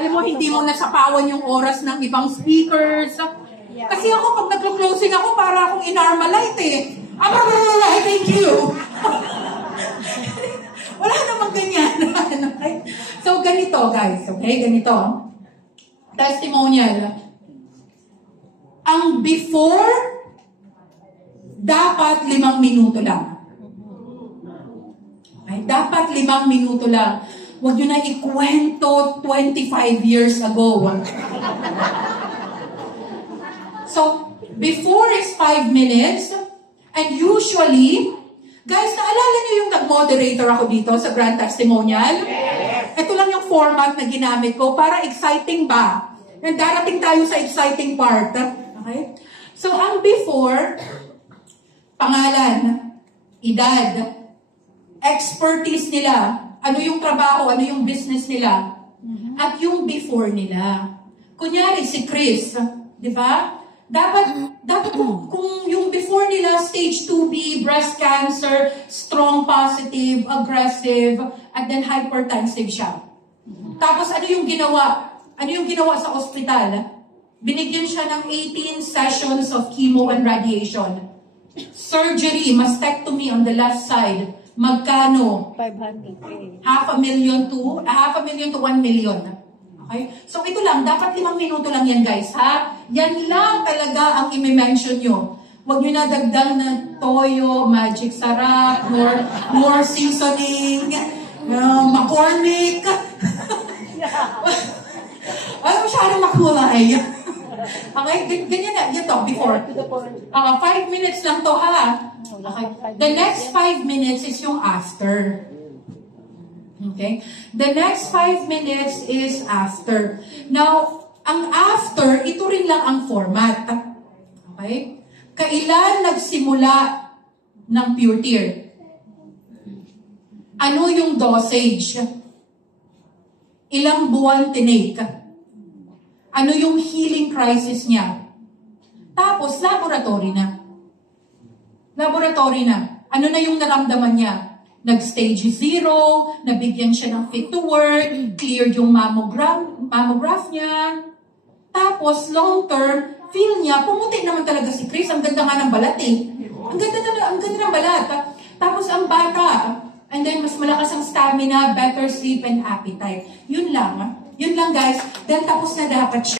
Alam mo, hindi mo nasapawan yung oras ng ibang speakers. Kasi ako, pag naglo-closing ako, para akong in-Armalite eh. Thank you. Wala namang ganyan. So, ganito guys, okay? Ganito. Testimonial. Ang before, dapat 5 minuto lang. Okay? Dapat 5 minuto lang. Huwag nyo na ikwento 25 years ago. So, before is 5 minutes. And usually, guys, naalala nyo yung nag-moderator ako dito sa Grand Testimonial? Yes. Ito lang yung format na ginamit ko para exciting ba? And darating tayo sa exciting part. Okay? So, ang before, pangalan, edad, expertise nila, ano yung trabaho, ano yung business nila, at yung before nila. Kunyari, si Chris, di ba? Dapat kung yung before nila, stage 2B, breast cancer, strong positive, aggressive, at then hypertensive siya. Tapos ano yung ginawa? Ano yung ginawa sa ospital? Binigyan siya ng 18 sessions of chemo and radiation. Surgery, mastectomy on the left side. Magkano? 500. $500,000 to 1 million. Okay? So ito lang, dapat 5 minuto lang yan guys, ha? Yan lang talaga ang i-mention nyo. Huwag nyo na dagdag na toyo, magic sarap, more seasoning, McCormick. Ay, masyadong makulay. Okay, ganyan na, ito, before. 5 minutes lang to, ha? Okay. The next 5 minutes is yung after. Okay? The next 5 minutes is after. Now, ang after, ito rin lang ang format. Okay? Kailan nagsimula ng pure tear? Ano yung dosage? Ilang buwan tinake? Ano yung healing crisis niya? Tapos, laboratory na. Laboratory na. Ano na yung naramdaman niya? Nag-stage 0, nabigyan siya ng fit to work, cleared yung mammograph niya. Tapos, long term, feel niya, pumuti naman talaga si Chris. Ang ganda nga ng balat eh. Ang ganda ng balat. Tapos, ang bata, and then mas malakas ang stamina, better sleep and appetite. Yun lang. Yun lang guys. Then tapos na dapat siya.